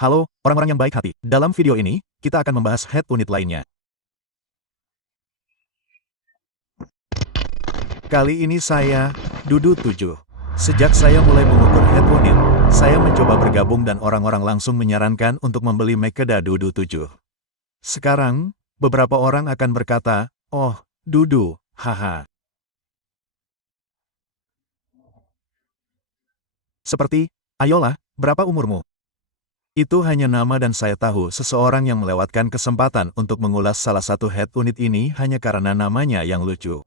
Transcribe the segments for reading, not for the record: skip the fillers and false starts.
Halo, orang-orang yang baik hati. Dalam video ini, kita akan membahas head unit lainnya. Kali ini saya, Dudu 7. Sejak saya mulai mengukur head unit, saya mencoba bergabung dan orang-orang langsung menyarankan untuk membeli Makeda Dudu 7. Sekarang, beberapa orang akan berkata, "Oh, Dudu, haha." Seperti, ayolah, berapa umurmu? Itu hanya nama dan saya tahu seseorang yang melewatkan kesempatan untuk mengulas salah satu head unit ini hanya karena namanya yang lucu.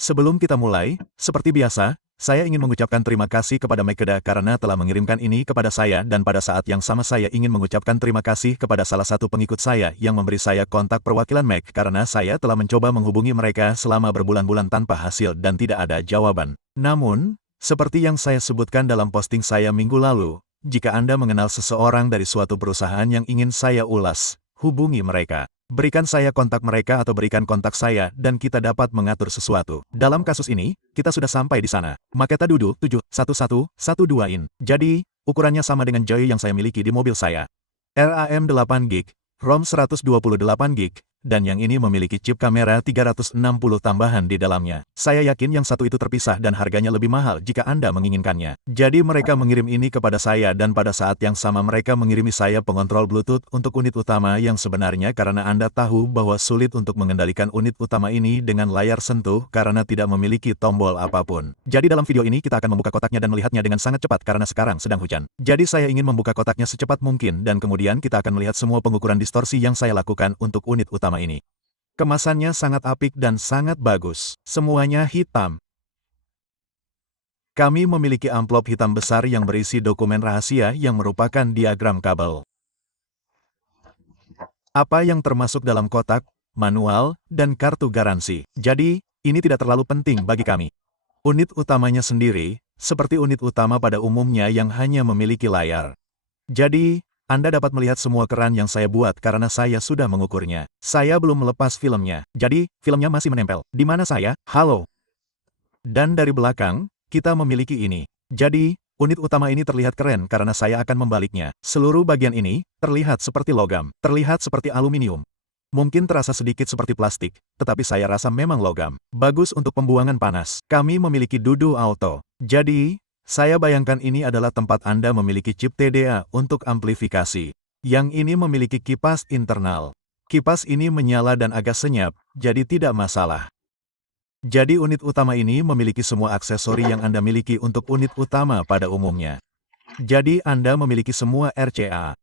Sebelum kita mulai, seperti biasa, saya ingin mengucapkan terima kasih kepada Makeda karena telah mengirimkan ini kepada saya dan pada saat yang sama saya ingin mengucapkan terima kasih kepada salah satu pengikut saya yang memberi saya kontak perwakilan Mac karena saya telah mencoba menghubungi mereka selama berbulan-bulan tanpa hasil dan tidak ada jawaban. Namun, seperti yang saya sebutkan dalam posting saya minggu lalu, jika Anda mengenal seseorang dari suatu perusahaan yang ingin saya ulas, hubungi mereka. Berikan saya kontak mereka atau berikan kontak saya dan kita dapat mengatur sesuatu. Dalam kasus ini, kita sudah sampai di sana. Makeda Dudu 71112 in. Jadi, ukurannya sama dengan Joy yang saya miliki di mobil saya. RAM 8GB, ROM 128GB, dan yang ini memiliki chip kamera 360 tambahan di dalamnya. Saya yakin yang satu itu terpisah dan harganya lebih mahal jika Anda menginginkannya. Jadi mereka mengirim ini kepada saya dan pada saat yang sama mereka mengirimi saya pengontrol Bluetooth untuk unit utama yang sebenarnya karena Anda tahu bahwa sulit untuk mengendalikan unit utama ini dengan layar sentuh karena tidak memiliki tombol apapun. Jadi dalam video ini kita akan membuka kotaknya dan melihatnya dengan sangat cepat karena sekarang sedang hujan. Jadi saya ingin membuka kotaknya secepat mungkin dan kemudian kita akan melihat semua pengukuran distorsi yang saya lakukan untuk unit utama ini. Kemasannya sangat apik dan sangat bagus. Semuanya hitam. Kami memiliki amplop hitam besar yang berisi dokumen rahasia yang merupakan diagram kabel. Apa yang termasuk dalam kotak, manual, dan kartu garansi. Jadi, ini tidak terlalu penting bagi kami. Unit utamanya sendiri, seperti unit utama pada umumnya yang hanya memiliki layar. Jadi, Anda dapat melihat semua keran yang saya buat karena saya sudah mengukurnya. Saya belum melepas filmnya, jadi filmnya masih menempel. Di mana saya? Halo. Dan dari belakang, kita memiliki ini. Jadi, unit utama ini terlihat keren karena saya akan membaliknya. Seluruh bagian ini terlihat seperti logam, terlihat seperti aluminium. Mungkin terasa sedikit seperti plastik, tetapi saya rasa memang logam. Bagus untuk pembuangan panas. Kami memiliki Dudu Auto. Jadi, saya bayangkan ini adalah tempat Anda memiliki chip TDA untuk amplifikasi. Yang ini memiliki kipas internal. Kipas ini menyala dan agak senyap, jadi tidak masalah. Jadi unit utama ini memiliki semua aksesori yang Anda miliki untuk unit utama pada umumnya. Jadi Anda memiliki semua RCA.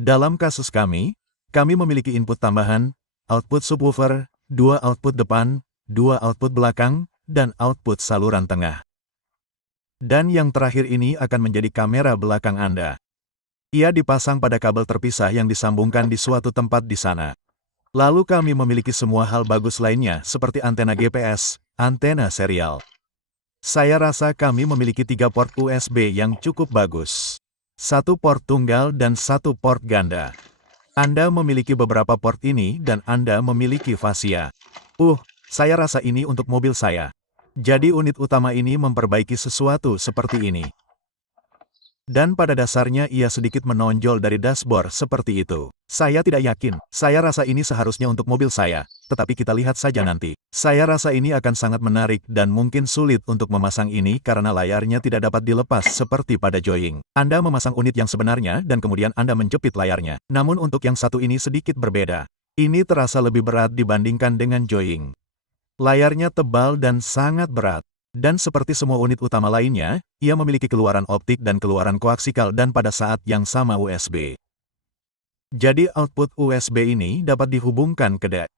Dalam kasus kami memiliki input tambahan, output subwoofer, 2 output depan, 2 output belakang, dan output saluran tengah. Dan yang terakhir ini akan menjadi kamera belakang Anda. Ia dipasang pada kabel terpisah yang disambungkan di suatu tempat di sana. Lalu kami memiliki semua hal bagus lainnya seperti antena GPS, antena serial. Saya rasa kami memiliki 3 port USB yang cukup bagus. 1 port tunggal dan 1 port ganda. Anda memiliki beberapa port ini dan Anda memiliki fascia. Saya rasa ini untuk mobil saya. Jadi unit utama ini memperbaiki sesuatu seperti ini. Dan pada dasarnya ia sedikit menonjol dari dashboard seperti itu. Saya tidak yakin, saya rasa ini seharusnya untuk mobil saya, tetapi kita lihat saja nanti. Saya rasa ini akan sangat menarik dan mungkin sulit untuk memasang ini karena layarnya tidak dapat dilepas seperti pada Joying. Anda memasang unit yang sebenarnya dan kemudian Anda menjepit layarnya. Namun untuk yang satu ini sedikit berbeda. Ini terasa lebih berat dibandingkan dengan Joying. Layarnya tebal dan sangat berat. Dan seperti semua unit utama lainnya, ia memiliki keluaran optik dan keluaran koaksikal dan pada saat yang sama USB. Jadi output USB ini dapat dihubungkan ke DAC.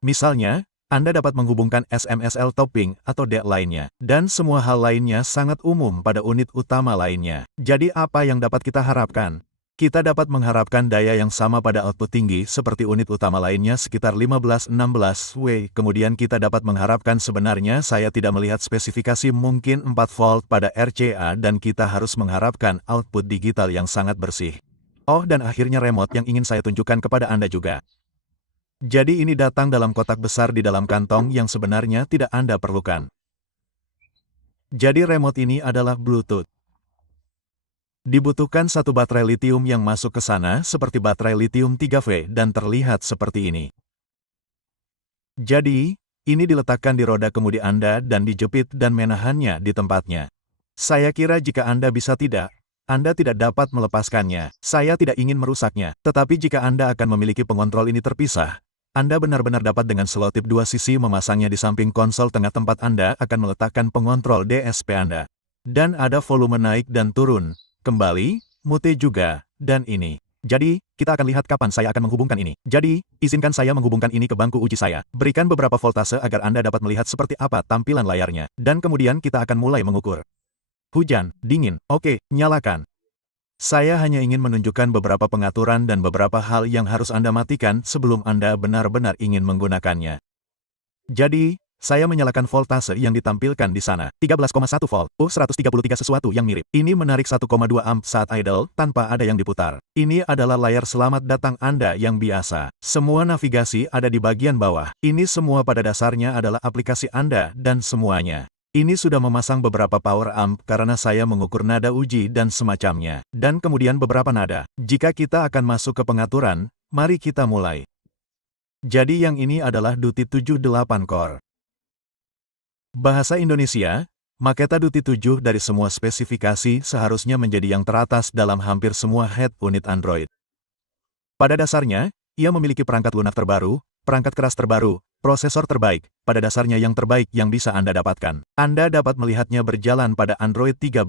Misalnya, Anda dapat menghubungkan SMSL topping atau DAC lainnya. Dan semua hal lainnya sangat umum pada unit utama lainnya. Jadi apa yang dapat kita harapkan? Kita dapat mengharapkan daya yang sama pada output tinggi seperti unit utama lainnya sekitar 15-16 W. Kemudian kita dapat mengharapkan sebenarnya saya tidak melihat spesifikasi mungkin 4 volt pada RCA dan kita harus mengharapkan output digital yang sangat bersih. Dan akhirnya remote yang ingin saya tunjukkan kepada Anda juga. Jadi ini datang dalam kotak besar di dalam kantong yang sebenarnya tidak Anda perlukan. Jadi remote ini adalah Bluetooth. Dibutuhkan satu baterai litium yang masuk ke sana seperti baterai litium 3V dan terlihat seperti ini. Jadi, ini diletakkan di roda kemudi Anda dan dijepit dan menahannya di tempatnya. Saya kira jika Anda bisa tidak, Anda tidak dapat melepaskannya. Saya tidak ingin merusaknya. Tetapi jika Anda akan memiliki pengontrol ini terpisah, Anda benar-benar dapat dengan selotip dua sisi memasangnya di samping konsol tengah tempat Anda akan meletakkan pengontrol DSP Anda. Dan ada volume naik dan turun, kembali, mute juga, dan ini. Jadi, kita akan lihat kapan saya akan menghubungkan ini. Jadi, izinkan saya menghubungkan ini ke bangku uji saya. Berikan beberapa voltase agar Anda dapat melihat seperti apa tampilan layarnya. Dan kemudian kita akan mulai mengukur. Hujan, dingin, oke, nyalakan. Saya hanya ingin menunjukkan beberapa pengaturan dan beberapa hal yang harus Anda matikan sebelum Anda benar-benar ingin menggunakannya. Jadi, saya menyalakan voltase yang ditampilkan di sana. 13,1 volt, 133 sesuatu yang mirip. Ini menarik 1,2 amp saat idle, tanpa ada yang diputar. Ini adalah layar selamat datang Anda yang biasa. Semua navigasi ada di bagian bawah. Ini semua pada dasarnya adalah aplikasi Anda dan semuanya. Ini sudah memasang beberapa power amp karena saya mengukur nada uji dan semacamnya. Dan kemudian beberapa nada. Jika kita akan masuk ke pengaturan, mari kita mulai. Jadi yang ini adalah Duty 78 core. Bahasa Indonesia, Maketa Duty 7 dari semua spesifikasi seharusnya menjadi yang teratas dalam hampir semua head unit Android. Pada dasarnya, ia memiliki perangkat lunak terbaru, perangkat keras terbaru, prosesor terbaik, pada dasarnya yang terbaik yang bisa Anda dapatkan. Anda dapat melihatnya berjalan pada Android 13.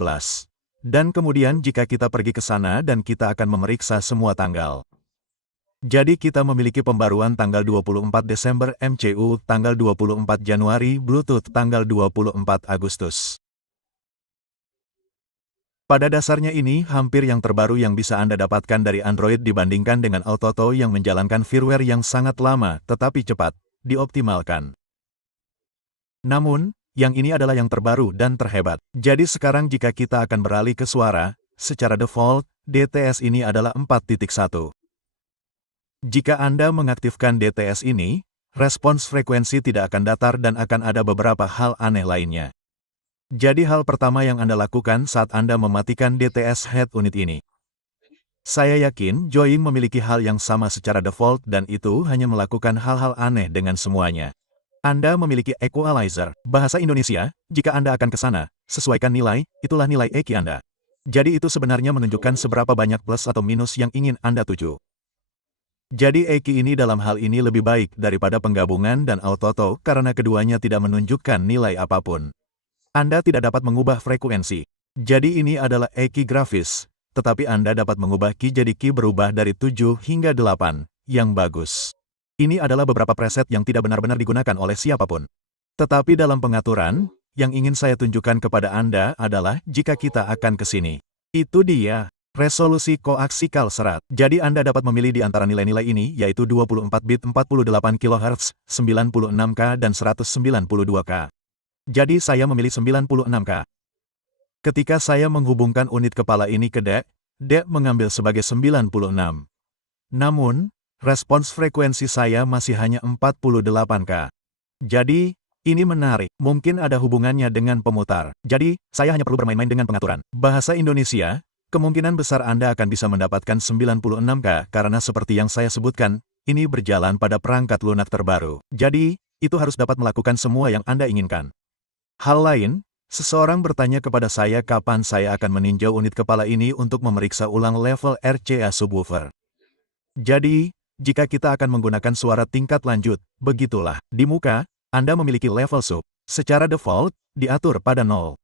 Dan kemudian jika kita pergi ke sana dan kita akan memeriksa semua tanggal. Jadi kita memiliki pembaruan tanggal 24 Desember MCU, tanggal 24 Januari Bluetooth, tanggal 24 Agustus. Pada dasarnya ini hampir yang terbaru yang bisa Anda dapatkan dari Android dibandingkan dengan AutoTo yang menjalankan firmware yang sangat lama tetapi cepat, dioptimalkan. Namun, yang ini adalah yang terbaru dan terhebat. Jadi sekarang jika kita akan beralih ke suara, secara default, DTS ini adalah 4.1. Jika Anda mengaktifkan DTS ini, respons frekuensi tidak akan datar dan akan ada beberapa hal aneh lainnya. Jadi hal pertama yang Anda lakukan saat Anda mematikan DTS head unit ini. Saya yakin Joying memiliki hal yang sama secara default dan itu hanya melakukan hal-hal aneh dengan semuanya. Anda memiliki equalizer, bahasa Indonesia, jika Anda akan ke sana, sesuaikan nilai, itulah nilai EQ Anda. Jadi itu sebenarnya menunjukkan seberapa banyak plus atau minus yang ingin Anda tuju. Jadi EQ ini dalam hal ini lebih baik daripada penggabungan dan AutoTo karena keduanya tidak menunjukkan nilai apapun. Anda tidak dapat mengubah frekuensi. Jadi ini adalah EQ grafis, tetapi Anda dapat mengubah key jadi key berubah dari 7 hingga 8, yang bagus. Ini adalah beberapa preset yang tidak benar-benar digunakan oleh siapapun. Tetapi dalam pengaturan, yang ingin saya tunjukkan kepada Anda adalah jika kita akan ke sini. Itu dia. Resolusi koaksikal serat. Jadi Anda dapat memilih di antara nilai-nilai ini yaitu 24 bit 48 kHz, 96K dan 192K. Jadi saya memilih 96K. Ketika saya menghubungkan unit kepala ini ke DEC mengambil sebagai 96. Namun, respons frekuensi saya masih hanya 48K. Jadi, ini menarik. Mungkin ada hubungannya dengan pemutar. Jadi, saya hanya perlu bermain-main dengan pengaturan. Bahasa Indonesia, kemungkinan besar Anda akan bisa mendapatkan 96K karena seperti yang saya sebutkan, ini berjalan pada perangkat lunak terbaru. Jadi, itu harus dapat melakukan semua yang Anda inginkan. Hal lain, seseorang bertanya kepada saya kapan saya akan meninjau unit kepala ini untuk memeriksa ulang level RCA subwoofer. Jadi, jika kita akan menggunakan suara tingkat lanjut, begitulah. Di muka, Anda memiliki level sub. Secara default, diatur pada 0.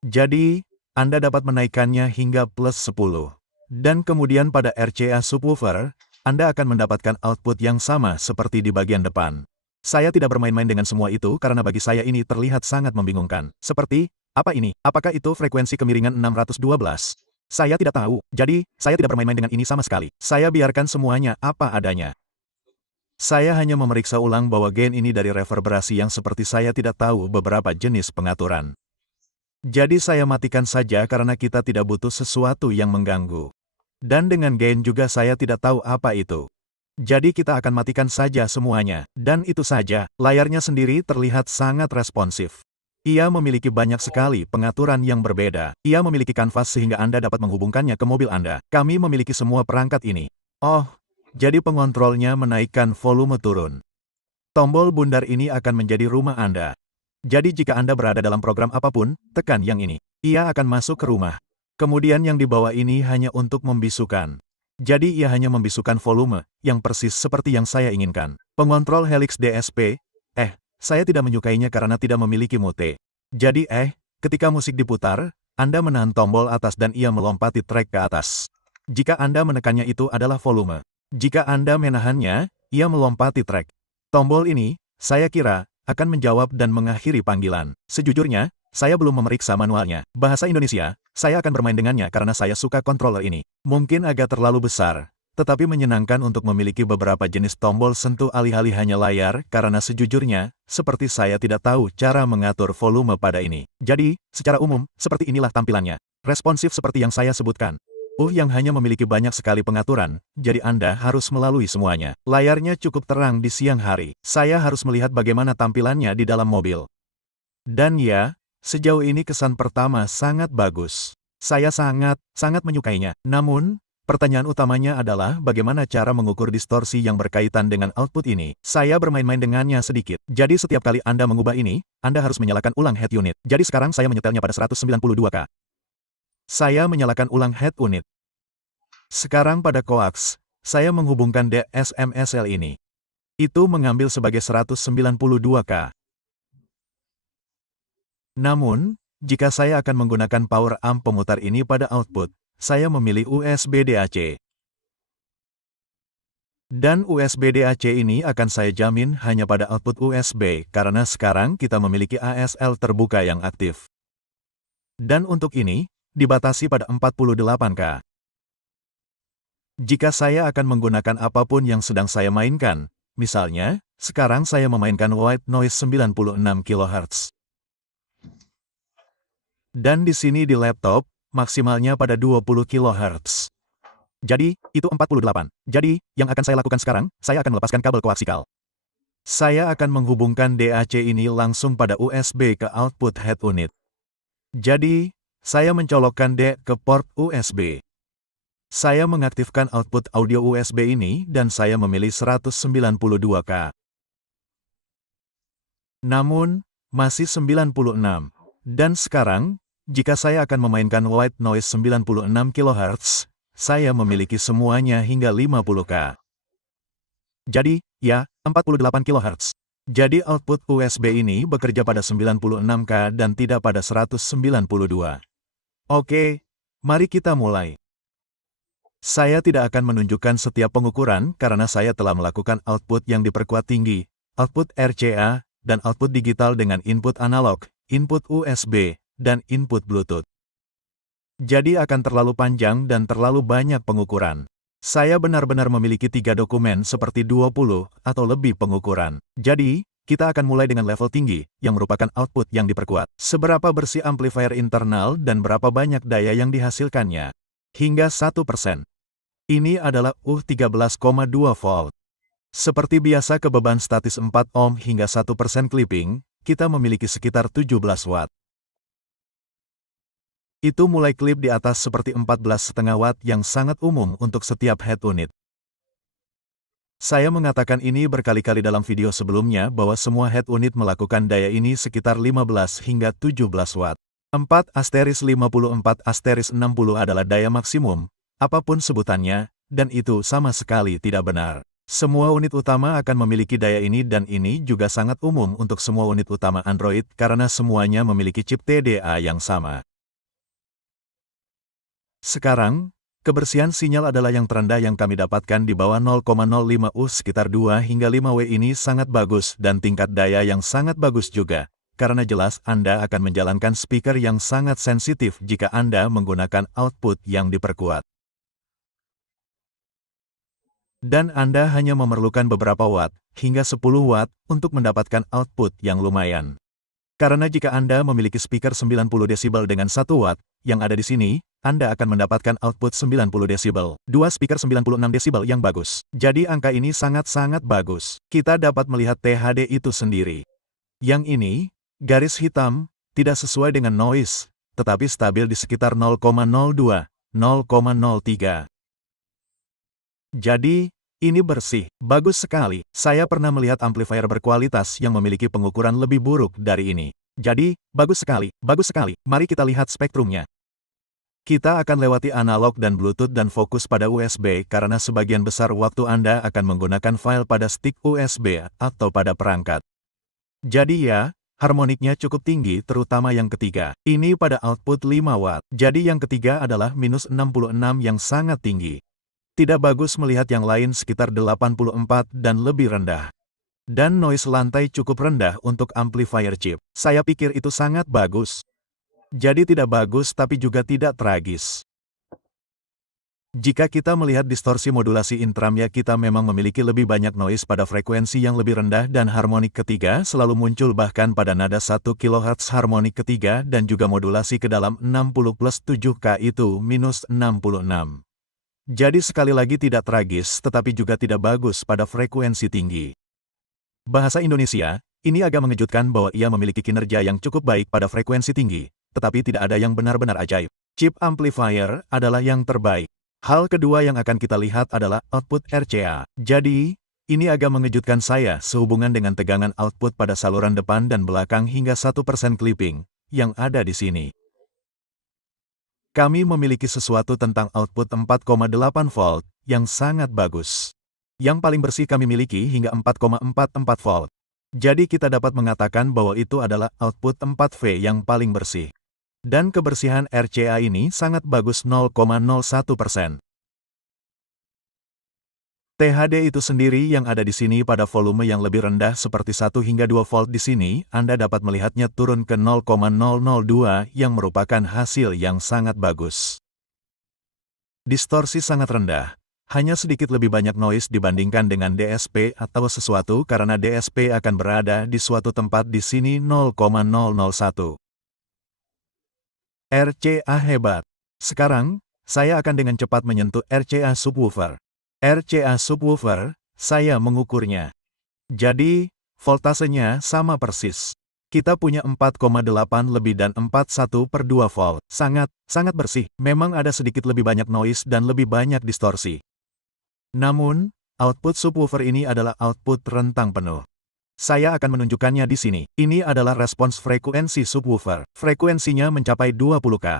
Jadi, Anda dapat menaikkannya hingga plus 10. Dan kemudian pada RCA subwoofer, Anda akan mendapatkan output yang sama seperti di bagian depan. Saya tidak bermain-main dengan semua itu karena bagi saya ini terlihat sangat membingungkan. Seperti, apa ini? Apakah itu frekuensi kemiringan 612? Saya tidak tahu, jadi saya tidak bermain-main dengan ini sama sekali. Saya biarkan semuanya apa adanya. Saya hanya memeriksa ulang bahwa gain ini dari reverberasi yang seperti saya tidak tahu beberapa jenis pengaturan. Jadi saya matikan saja karena kita tidak butuh sesuatu yang mengganggu. Dan dengan gain juga saya tidak tahu apa itu. Jadi kita akan matikan saja semuanya. Dan itu saja, layarnya sendiri terlihat sangat responsif. Ia memiliki banyak sekali pengaturan yang berbeda. Ia memiliki kanvas sehingga Anda dapat menghubungkannya ke mobil Anda. Kami memiliki semua perangkat ini. Oh, jadi pengontrolnya menaikkan volume turun. Tombol bundar ini akan menjadi rumah Anda. Jadi jika Anda berada dalam program apapun, tekan yang ini. Ia akan masuk ke rumah. Kemudian yang di bawah ini hanya untuk membisukan. Jadi ia hanya membisukan volume, yang persis seperti yang saya inginkan. Pengontrol Helix DSP, saya tidak menyukainya karena tidak memiliki mute. Jadi ketika musik diputar, Anda menahan tombol atas dan ia melompati track ke atas. Jika Anda menekannya itu adalah volume. Jika Anda menahannya, ia melompati track. Tombol ini, saya kira, akan menjawab dan mengakhiri panggilan. Sejujurnya, saya belum memeriksa manualnya. Bahasa Indonesia, saya akan bermain dengannya karena saya suka controller ini. Mungkin agak terlalu besar, tetapi menyenangkan untuk memiliki beberapa jenis tombol sentuh alih-alih hanya layar, karena sejujurnya, seperti saya tidak tahu cara mengatur volume pada ini. Jadi, secara umum, seperti inilah tampilannya. Responsif seperti yang saya sebutkan. Yang hanya memiliki banyak sekali pengaturan, jadi Anda harus melalui semuanya. Layarnya cukup terang di siang hari. Saya harus melihat bagaimana tampilannya di dalam mobil. Dan ya, sejauh ini kesan pertama sangat bagus. Saya sangat menyukainya. Namun, pertanyaan utamanya adalah bagaimana cara mengukur distorsi yang berkaitan dengan output ini. Saya bermain-main dengannya sedikit. Jadi setiap kali Anda mengubah ini, Anda harus menyalakan ulang head unit. Jadi sekarang saya menyetelnya pada 192K. Saya menyalakan ulang head unit. Sekarang pada coax, saya menghubungkan DSMSL ini. Itu mengambil sebagai 192K. Namun, jika saya akan menggunakan power amp pemutar ini pada output, saya memilih USB DAC. Dan USB DAC ini akan saya jamin hanya pada output USB, karena sekarang kita memiliki ASL terbuka yang aktif. Dan untuk ini, dibatasi pada 48K. Jika saya akan menggunakan apapun yang sedang saya mainkan, misalnya, sekarang saya memainkan white noise 96 kHz. Dan di sini di laptop, maksimalnya pada 20 kHz. Jadi, itu 48. Jadi, yang akan saya lakukan sekarang, saya akan melepaskan kabel koaksikal. Saya akan menghubungkan DAC ini langsung pada USB ke output head unit. Jadi, saya mencolokkan D ke port USB. Saya mengaktifkan output audio USB ini dan saya memilih 192K. Namun, masih 96. Dan sekarang, jika saya akan memainkan white noise 96 kHz, saya memiliki semuanya hingga 50K. Jadi, ya, 48 kHz. Jadi output USB ini bekerja pada 96K dan tidak pada 192. Oke, mari kita mulai. Saya tidak akan menunjukkan setiap pengukuran karena saya telah melakukan output yang diperkuat tinggi, output RCA, dan output digital dengan input analog, input USB, dan input Bluetooth. Jadi akan terlalu panjang dan terlalu banyak pengukuran. Saya benar-benar memiliki 3 dokumen seperti 20 atau lebih pengukuran. Jadi, kita akan mulai dengan level tinggi, yang merupakan output yang diperkuat. Seberapa bersih amplifier internal dan berapa banyak daya yang dihasilkannya. Hingga 1%. Ini adalah 13,2 volt. Seperti biasa ke beban statis 4 ohm hingga 1% clipping, kita memiliki sekitar 17 watt. Itu mulai klip di atas seperti 14,5 watt yang sangat umum untuk setiap head unit. Saya mengatakan ini berkali-kali dalam video sebelumnya bahwa semua head unit melakukan daya ini sekitar 15 hingga 17 watt. 4*54*60 adalah daya maksimum, apapun sebutannya, dan itu sama sekali tidak benar. Semua unit utama akan memiliki daya ini dan ini juga sangat umum untuk semua unit utama Android karena semuanya memiliki chip TDA yang sama. Sekarang, kebersihan sinyal adalah yang terendah yang kami dapatkan di bawah 0,05 U sekitar 2 hingga 5 W ini sangat bagus dan tingkat daya yang sangat bagus juga. Karena jelas Anda akan menjalankan speaker yang sangat sensitif jika Anda menggunakan output yang diperkuat. Dan Anda hanya memerlukan beberapa watt, hingga 10 watt, untuk mendapatkan output yang lumayan. Karena jika Anda memiliki speaker 90 desibel dengan 1 watt, yang ada di sini, Anda akan mendapatkan output 90 desibel. 2 speaker 96 desibel yang bagus. Jadi angka ini sangat-sangat bagus. Kita dapat melihat THD itu sendiri. Yang ini, Garis hitam, tidak sesuai dengan noise, tetapi stabil di sekitar 0,02, 0,03. Jadi, ini bersih, bagus sekali. Saya pernah melihat amplifier berkualitas yang memiliki pengukuran lebih buruk dari ini. Jadi, bagus sekali, bagus sekali. Mari kita lihat spektrumnya. Kita akan lewati analog dan Bluetooth dan fokus pada USB karena sebagian besar waktu Anda akan menggunakan file pada stick USB atau pada perangkat. Jadi ya, harmoniknya cukup tinggi terutama yang ketiga. Ini pada output 5 watt. Jadi yang ketiga adalah minus 66 yang sangat tinggi. Tidak bagus melihat yang lain sekitar 84 dan lebih rendah. Dan noise lantai cukup rendah untuk amplifier chip. Saya pikir itu sangat bagus. Jadi tidak bagus tapi juga tidak tragis. Jika kita melihat distorsi modulasi intramnya kita memang memiliki lebih banyak noise pada frekuensi yang lebih rendah dan harmonik ketiga selalu muncul bahkan pada nada 1 kHz harmonik ketiga dan juga modulasi ke dalam 60 plus 7K itu minus 66. Jadi sekali lagi tidak tragis tetapi juga tidak bagus pada frekuensi tinggi. Bahasa Indonesia, ini agak mengejutkan bahwa ia memiliki kinerja yang cukup baik pada frekuensi tinggi. Tetapi tidak ada yang benar-benar ajaib. Chip amplifier adalah yang terbaik. Hal kedua yang akan kita lihat adalah output RCA. Jadi, ini agak mengejutkan saya sehubungan dengan tegangan output pada saluran depan dan belakang hingga 1% clipping yang ada di sini. Kami memiliki sesuatu tentang output 4,8 volt yang sangat bagus. Yang paling bersih kami miliki hingga 4,44 volt. Jadi kita dapat mengatakan bahwa itu adalah output 4V yang paling bersih. Dan kebersihan RCA ini sangat bagus 0,01%. THD itu sendiri yang ada di sini pada volume yang lebih rendah seperti 1 hingga 2 volt di sini, Anda dapat melihatnya turun ke 0,002 yang merupakan hasil yang sangat bagus. Distorsi sangat rendah. Hanya sedikit lebih banyak noise dibandingkan dengan DSP atau sesuatu karena DSP akan berada di suatu tempat di sini 0,001. RCA hebat. Sekarang, saya akan dengan cepat menyentuh RCA subwoofer. RCA subwoofer, saya mengukurnya. Jadi, voltasenya sama persis. Kita punya 4,8 lebih dan 41 per 2 volt. Sangat bersih. Memang ada sedikit lebih banyak noise dan lebih banyak distorsi. Namun, output subwoofer ini adalah output rentang penuh. Saya akan menunjukkannya di sini. Ini adalah respons frekuensi subwoofer. Frekuensinya mencapai 20K.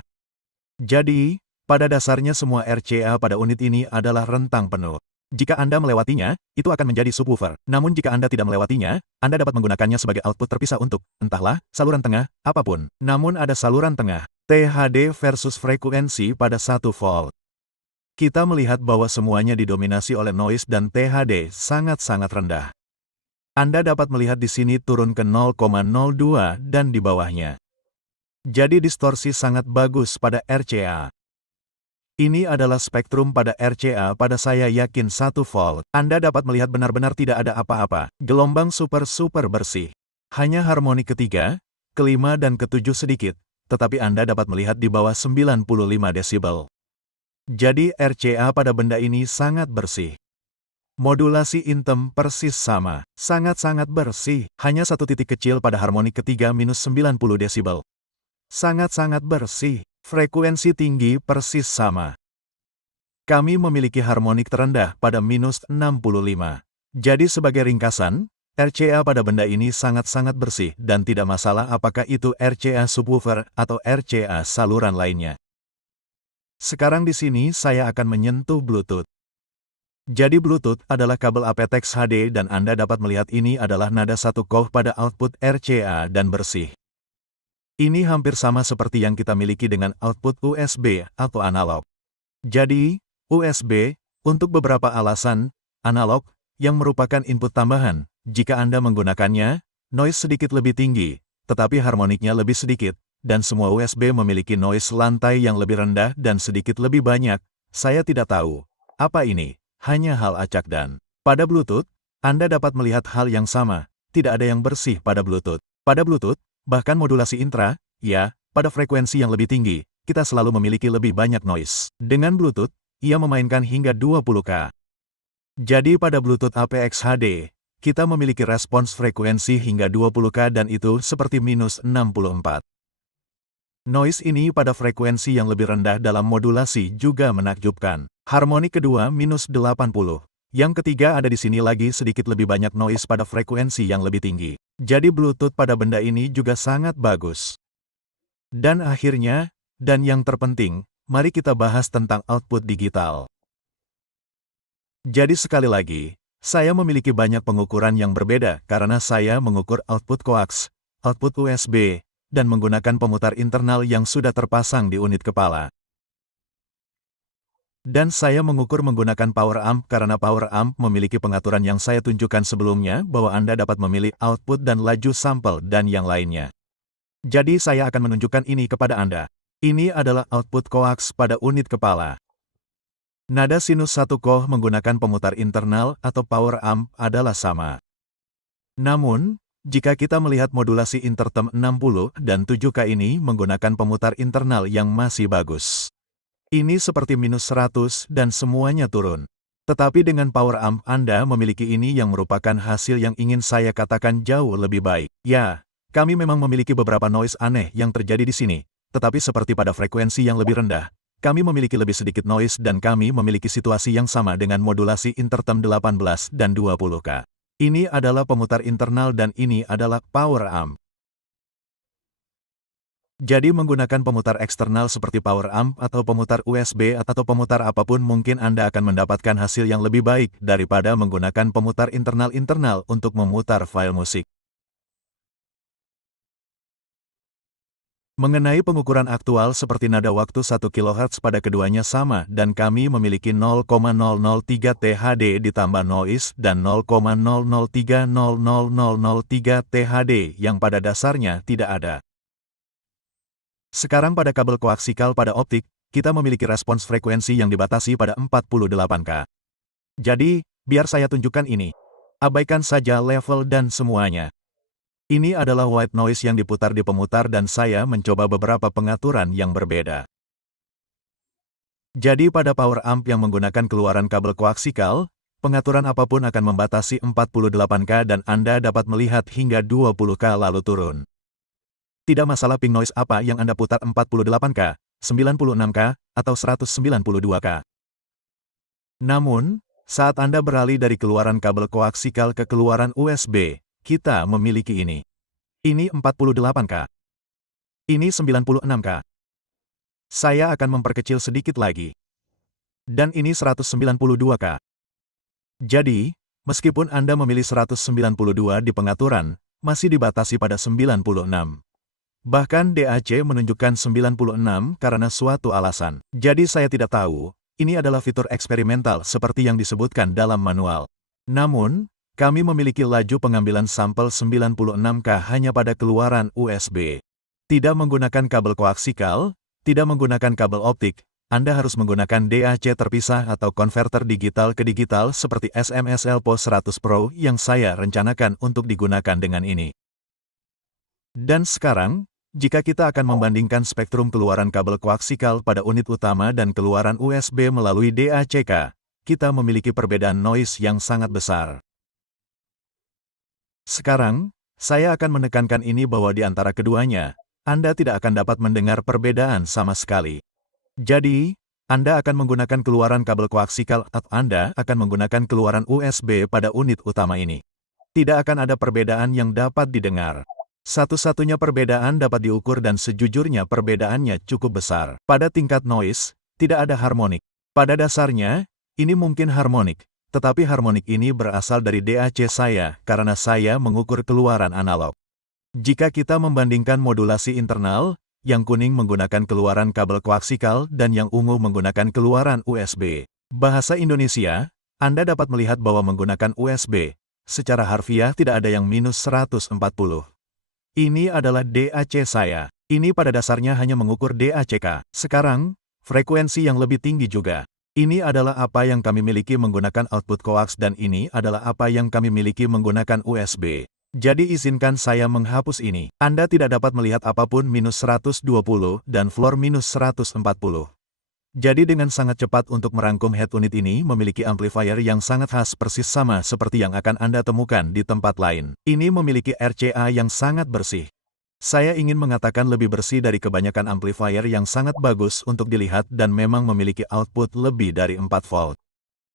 Jadi, pada dasarnya semua RCA pada unit ini adalah rentang penuh. Jika Anda melewatinya, itu akan menjadi subwoofer. Namun jika Anda tidak melewatinya, Anda dapat menggunakannya sebagai output terpisah untuk, entahlah, saluran tengah, apapun. Namun ada saluran tengah, THD versus frekuensi pada 1 volt. Kita melihat bahwa semuanya didominasi oleh noise dan THD sangat-sangat rendah. Anda dapat melihat di sini turun ke 0,02 dan di bawahnya. Jadi distorsi sangat bagus pada RCA. Ini adalah spektrum pada RCA pada saya yakin 1 volt. Anda dapat melihat benar-benar tidak ada apa-apa. Gelombang super bersih. Hanya harmonik ketiga, kelima dan ketujuh sedikit, tetapi Anda dapat melihat di bawah 95 desibel. Jadi RCA pada benda ini sangat bersih. Modulasi intem persis sama, sangat-sangat bersih, hanya satu titik kecil pada harmonik ketiga minus 90 desibel. Sangat-sangat bersih, frekuensi tinggi persis sama. Kami memiliki harmonik terendah pada minus 65. Jadi sebagai ringkasan, RCA pada benda ini sangat-sangat bersih dan tidak masalah apakah itu RCA subwoofer atau RCA saluran lainnya. Sekarang di sini saya akan menyentuh Bluetooth. Jadi Bluetooth adalah kabel aptX HD dan Anda dapat melihat ini adalah nada 1 kHz pada output RCA dan bersih. Ini hampir sama seperti yang kita miliki dengan output USB atau analog. Jadi, USB, untuk beberapa alasan, analog, yang merupakan input tambahan, jika Anda menggunakannya, noise sedikit lebih tinggi, tetapi harmoniknya lebih sedikit, dan semua USB memiliki noise lantai yang lebih rendah dan sedikit lebih banyak, saya tidak tahu. Apa ini? Hanya hal acak dan pada Bluetooth, Anda dapat melihat hal yang sama, tidak ada yang bersih pada Bluetooth. Pada Bluetooth, bahkan modulasi intra, ya, pada frekuensi yang lebih tinggi, kita selalu memiliki lebih banyak noise. Dengan Bluetooth, ia memainkan hingga 20K. Jadi pada Bluetooth aptX HD, kita memiliki respons frekuensi hingga 20K dan itu seperti minus 64. Noise ini pada frekuensi yang lebih rendah dalam modulasi juga menakjubkan. Harmonik kedua minus 80. Yang ketiga ada di sini lagi sedikit lebih banyak noise pada frekuensi yang lebih tinggi. Jadi Bluetooth pada benda ini juga sangat bagus. Dan akhirnya, dan yang terpenting, mari kita bahas tentang output digital. Jadi sekali lagi, saya memiliki banyak pengukuran yang berbeda karena saya mengukur output coax, output USB, dan menggunakan pemutar internal yang sudah terpasang di unit kepala. Dan saya mengukur menggunakan power amp karena power amp memiliki pengaturan yang saya tunjukkan sebelumnya bahwa Anda dapat memilih output dan laju sampel dan yang lainnya. Jadi saya akan menunjukkan ini kepada Anda. Ini adalah output coax pada unit kepala. Nada sinus 1 koh menggunakan pemutar internal atau power amp adalah sama. Namun, jika kita melihat modulasi intertem 60 dan 7K ini menggunakan pemutar internal yang masih bagus. Ini seperti minus 100 dan semuanya turun. Tetapi dengan power amp Anda memiliki ini yang merupakan hasil yang ingin saya katakan jauh lebih baik. Ya, kami memang memiliki beberapa noise aneh yang terjadi di sini, tetapi seperti pada frekuensi yang lebih rendah, kami memiliki lebih sedikit noise dan kami memiliki situasi yang sama dengan modulasi intertem 18 dan 20K. Ini adalah pemutar internal dan ini adalah power amp. Jadi menggunakan pemutar eksternal seperti power amp atau pemutar USB atau pemutar apapun mungkin Anda akan mendapatkan hasil yang lebih baik daripada menggunakan pemutar internal untuk memutar file musik. Mengenai pengukuran aktual seperti nada waktu 1 kHz pada keduanya sama dan kami memiliki 0,003 THD ditambah noise dan 0,003 THD yang pada dasarnya tidak ada. Sekarang pada kabel koaksikal pada optik, kita memiliki respons frekuensi yang dibatasi pada 48K. Jadi, biar saya tunjukkan ini. Abaikan saja level dan semuanya. Ini adalah white noise yang diputar di pemutar dan saya mencoba beberapa pengaturan yang berbeda. Jadi pada power amp yang menggunakan keluaran kabel koaksikal, pengaturan apapun akan membatasi 48K dan Anda dapat melihat hingga 20K lalu turun. Tidak masalah ping noise apa yang Anda putar 48K, 96K, atau 192K. Namun, saat Anda beralih dari keluaran kabel koaksikal ke keluaran USB, kita memiliki ini. Ini 48K. Ini 96K. Saya akan memperkecil sedikit lagi. Dan ini 192K. Jadi, meskipun Anda memilih 192 di pengaturan, masih dibatasi pada 96. Bahkan DAC menunjukkan 96 karena suatu alasan. Jadi saya tidak tahu, ini adalah fitur eksperimental seperti yang disebutkan dalam manual. Namun, kami memiliki laju pengambilan sampel 96K hanya pada keluaran USB. Tidak menggunakan kabel koaksikal, tidak menggunakan kabel optik, Anda harus menggunakan DAC terpisah atau konverter digital ke digital seperti SMSL POS 100 Pro yang saya rencanakan untuk digunakan dengan ini. Dan sekarang, jika kita akan membandingkan spektrum keluaran kabel koaksikal pada unit utama dan keluaran USB melalui DACK, kita memiliki perbedaan noise yang sangat besar. Sekarang, saya akan menekankan ini bahwa di antara keduanya, Anda tidak akan dapat mendengar perbedaan sama sekali. Jadi, Anda akan menggunakan keluaran kabel koaksikal atau Anda akan menggunakan keluaran USB pada unit utama ini. Tidak akan ada perbedaan yang dapat didengar. Satu-satunya perbedaan dapat diukur dan sejujurnya perbedaannya cukup besar. Pada tingkat noise, tidak ada harmonik. Pada dasarnya, ini mungkin harmonik. Tetapi harmonik ini berasal dari DAC saya karena saya mengukur keluaran analog. Jika kita membandingkan modulasi internal, yang kuning menggunakan keluaran kabel koaksikal dan yang ungu menggunakan keluaran USB. Bahasa Indonesia, Anda dapat melihat bahwa menggunakan USB, secara harfiah tidak ada yang minus 140. Ini adalah DAC saya. Ini pada dasarnya hanya mengukur DACK. Sekarang, frekuensi yang lebih tinggi juga. Ini adalah apa yang kami miliki menggunakan output coax dan ini adalah apa yang kami miliki menggunakan USB. Jadi izinkan saya menghapus ini. Anda tidak dapat melihat apapun minus 120 dan floor minus 140. Jadi dengan sangat cepat untuk merangkum head unit ini memiliki amplifier yang sangat khas persis sama seperti yang akan Anda temukan di tempat lain. Ini memiliki RCA yang sangat bersih. Saya ingin mengatakan lebih bersih dari kebanyakan amplifier yang sangat bagus untuk dilihat dan memang memiliki output lebih dari 4 volt.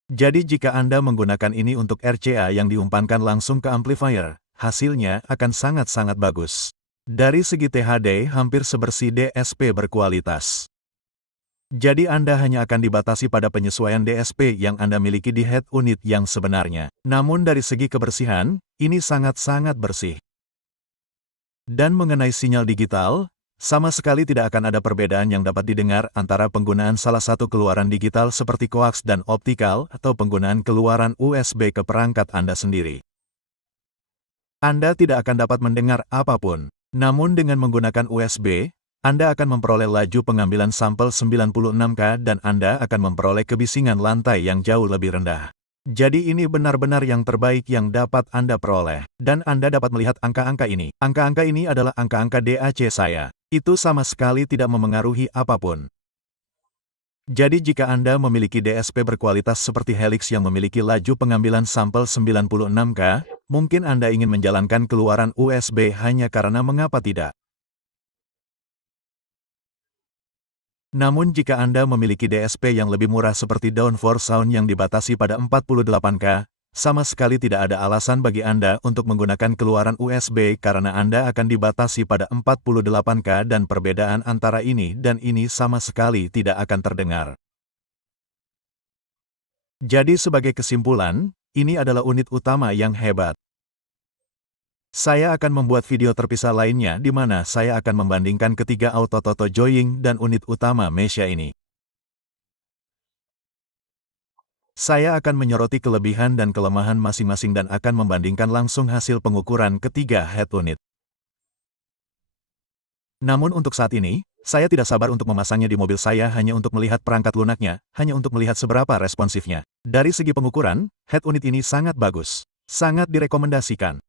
Jadi jika Anda menggunakan ini untuk RCA yang diumpankan langsung ke amplifier, hasilnya akan sangat-sangat bagus. Dari segi THD hampir sebersih DSP berkualitas. Jadi Anda hanya akan dibatasi pada penyesuaian DSP yang Anda miliki di head unit yang sebenarnya. Namun dari segi kebersihan, ini sangat-sangat bersih. Dan mengenai sinyal digital, sama sekali tidak akan ada perbedaan yang dapat didengar antara penggunaan salah satu keluaran digital seperti coax dan optikal atau penggunaan keluaran USB ke perangkat Anda sendiri. Anda tidak akan dapat mendengar apapun. Namun dengan menggunakan USB, Anda akan memperoleh laju pengambilan sampel 96K dan Anda akan memperoleh kebisingan lantai yang jauh lebih rendah. Jadi ini benar-benar yang terbaik yang dapat Anda peroleh. Dan Anda dapat melihat angka-angka ini. Angka-angka ini adalah angka-angka DAC saya. Itu sama sekali tidak memengaruhi apapun. Jadi jika Anda memiliki DSP berkualitas seperti Helix yang memiliki laju pengambilan sampel 96K, mungkin Anda ingin menjalankan keluaran USB hanya karena mengapa tidak. Namun jika Anda memiliki DSP yang lebih murah seperti Downforce Sound yang dibatasi pada 48K, sama sekali tidak ada alasan bagi Anda untuk menggunakan keluaran USB karena Anda akan dibatasi pada 48K dan perbedaan antara ini dan ini sama sekali tidak akan terdengar. Jadi sebagai kesimpulan, ini adalah unit utama yang hebat. Saya akan membuat video terpisah lainnya di mana saya akan membandingkan ketiga auto Toto Joying dan unit utama Mesia ini. Saya akan menyoroti kelebihan dan kelemahan masing-masing dan akan membandingkan langsung hasil pengukuran ketiga head unit. Namun untuk saat ini, saya tidak sabar untuk memasangnya di mobil saya hanya untuk melihat perangkat lunaknya, hanya untuk melihat seberapa responsifnya. Dari segi pengukuran, head unit ini sangat bagus. Sangat direkomendasikan.